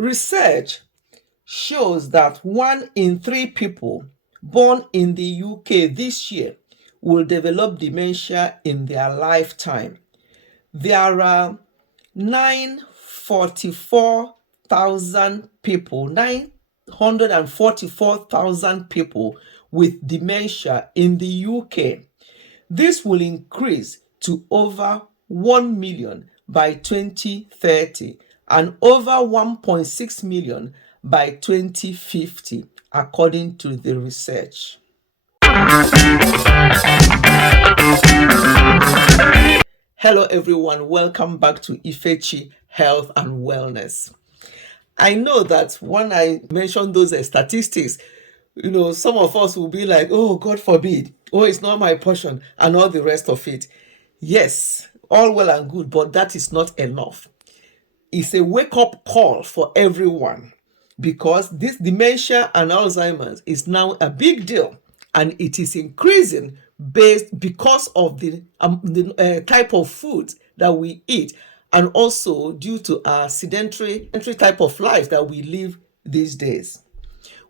Research shows that 1 in 3 people born in the UK this year will develop dementia in their lifetime. There are 944,000 people with dementia in the UK. This will increase to over 1 million by 2030 and over 1.6 million by 2050, according to the research. Hello everyone, welcome back to Ifechi Health and Wellness. I know that when I mention those statistics, some of us will be like, oh, God forbid, oh, it's not my portion, and all the rest of it. Yes, all well and good, but that is not enough. It's a wake-up call for everyone because this dementia and Alzheimer's is now a big deal, and it is increasing because of the type of food that we eat, and also due to our sedentary type of life that we live these days.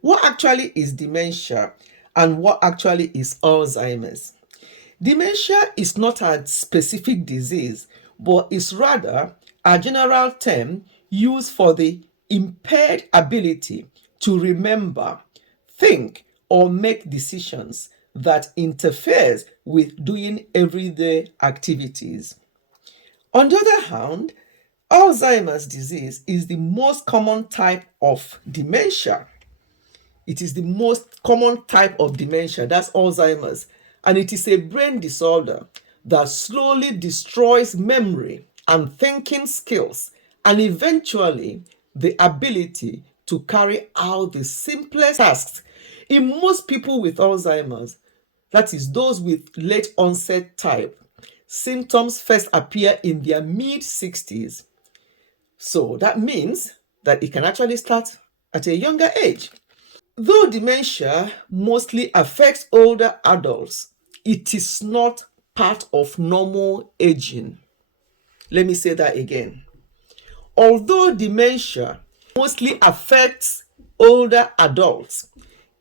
What actually is dementia and what actually is Alzheimer's? Dementia is not a specific disease, but is rather a general term used for the impaired ability to remember, think, or make decisions that interferes with doing everyday activities. On the other hand, Alzheimer's disease is the most common type of dementia. It is the most common type of dementia, that's Alzheimer's, and it is a brain disorder that slowly destroys memory and thinking skills and eventually the ability to carry out the simplest tasks. In most people with Alzheimer's, that is those with late onset type, symptoms first appear in their mid-60s. So that means that it can actually start at a younger age. Though dementia mostly affects older adults, it is not part of normal aging. Let me say that again. Although dementia mostly affects older adults,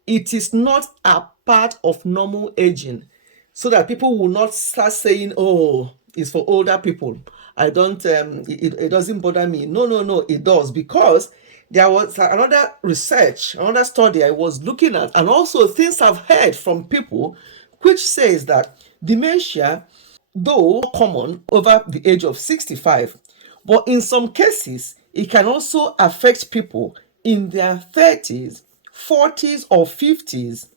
it is not a part of normal aging, so that people will not start saying, oh, it's for older people. I don't, it doesn't bother me. No, it does, because there was another research, another study I was looking at, and also things I've heard from people, which says that dementia, though common over the age of 65, but in some cases, it can also affect people in their 30s, 40s, or 50s.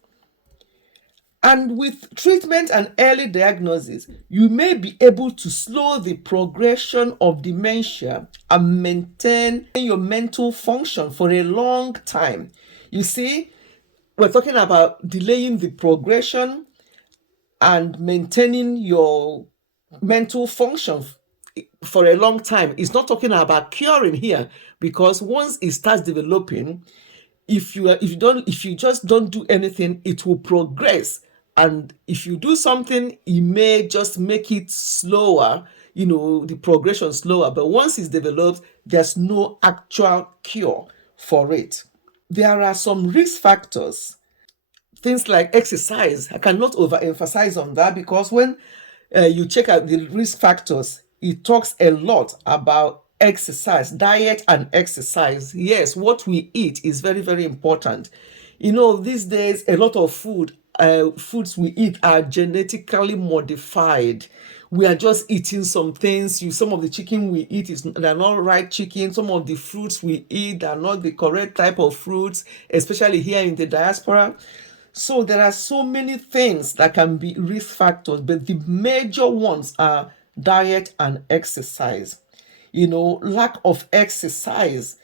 And with treatment and early diagnosis, you may be able to slow the progression of dementia and maintain your mental function for a long time. You see, we're talking about delaying the progression and maintaining your mental function for a long time. It's not talking about curing here, because once it starts developing, if you just don't do anything, it will progress. And if you do something, it may just make it slower, the progression slower. But once it's developed, there's no actual cure for it. There are some risk factors, things like exercise. I cannot overemphasize on that, because when you check out the risk factors, it talks a lot about exercise, diet and exercise. Yes, what we eat is very, very important. These days, a lot of foods we eat are genetically modified. We are just eating some things. Some of the chicken we eat they're not right chicken. Some of the fruits we eat are not the correct type of fruits, especially here in the diaspora. So there are so many things that can be risk factors, but the major ones are diet and exercise. Lack of exercise.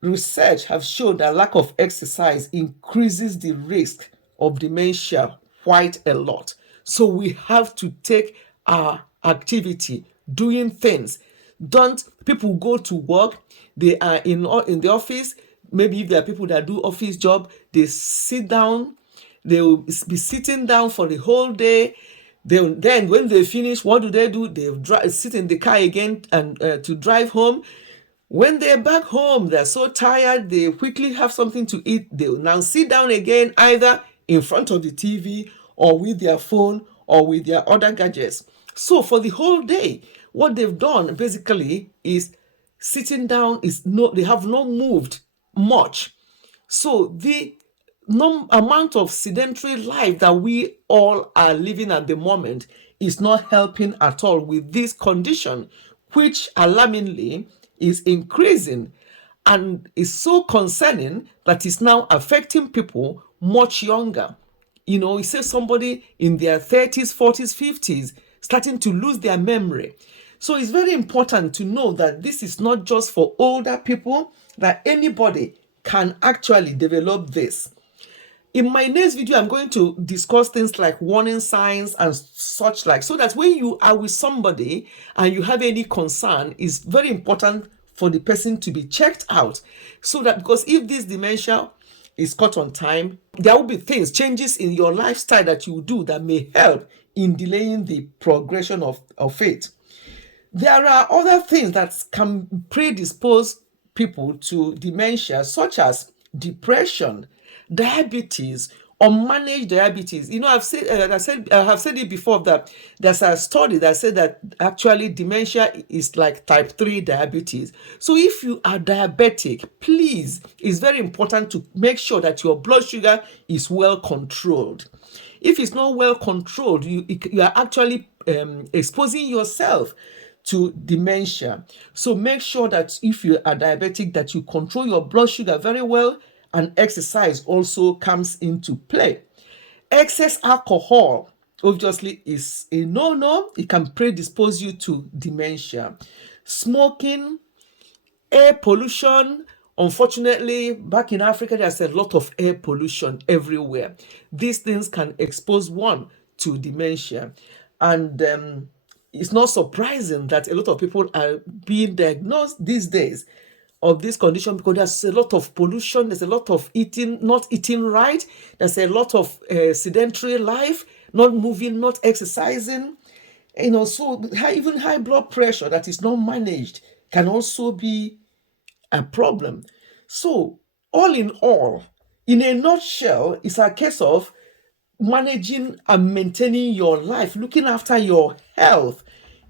Research have shown that lack of exercise increases the risk of dementia quite a lot. So we have to take our activity, doing things. Don't people go to work, they are in the office, maybe if there are people that do office job, they sit down, they will be sitting down for the whole day. Then when they finish, what do? They sit in the car again and to drive home. When they're back home, they're so tired, they quickly have something to eat. They'll now sit down again, either in front of the TV or with their phone or with their other gadgets. So for the whole day, what they've done basically is sitting down, they have not moved much. So the amount of sedentary life that we all are living at the moment is not helping at all with this condition, which alarmingly is increasing and is so concerning that it's now affecting people much younger. You say somebody in their 30s, 40s, 50s starting to lose their memory. So it's very important to know that this is not just for older people, that anybody can actually develop this. In my next video, I'm going to discuss things like warning signs and such like, so that when you are with somebody and you have any concern, it's very important for the person to be checked out. So that, because if this dementia is caught on time, there will be changes in your lifestyle that you do that may help in delaying the progression of it. There are other things that can predispose people to dementia, such as depression, diabetes, unmanaged diabetes. I have said it before that there's a study that said that actually dementia is like type 3 diabetes. So if you are diabetic, please, it's very important to make sure that your blood sugar is well controlled. If it's not well controlled, you are actually exposing yourself to dementia. So make sure that if you are diabetic, that you control your blood sugar very well, and exercise also comes into play. Excess alcohol obviously is a no-no. It can predispose you to dementia. Smoking, air pollution. Unfortunately, back in Africa, there's a lot of air pollution everywhere. These things can expose one to dementia. And it's not surprising that a lot of people are being diagnosed these days of this condition, because there's a lot of pollution, there's a lot of not eating right, there's a lot of sedentary life, not moving, not exercising. So even high blood pressure that is not managed can also be a problem. So all in all, in a nutshell, it's a case of managing and maintaining your life, looking after your health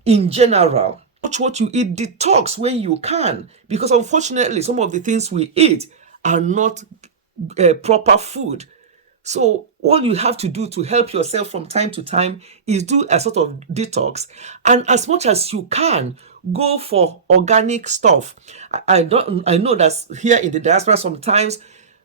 in general. Watch what you eat, detox when you can, because unfortunately some of the things we eat are not proper food. So all you have to do to help yourself from time to time is do a sort of detox, and as much as you can, go for organic stuff. I know that here in the diaspora sometimes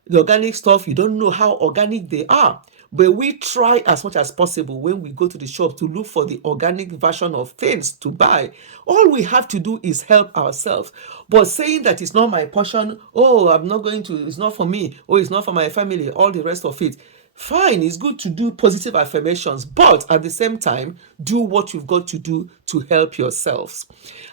the organic stuff, you don't know how organic they are. But we try as much as possible when we go to the shop to look for the organic version of things to buy. All we have to do is help ourselves. But saying that it's not my portion, I'm not going to, it's not for me, it's not for my family, all the rest of it. Fine, it's good to do positive affirmations, but at the same time, do what you've got to do to help yourselves.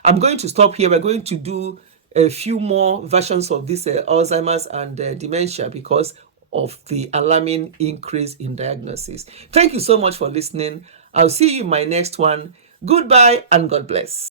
I'm going to stop here. We're going to do a few more versions of this Alzheimer's and dementia because of the alarming increase in diagnosis. Thank you so much for listening. I'll see you in my next one. Goodbye and God bless.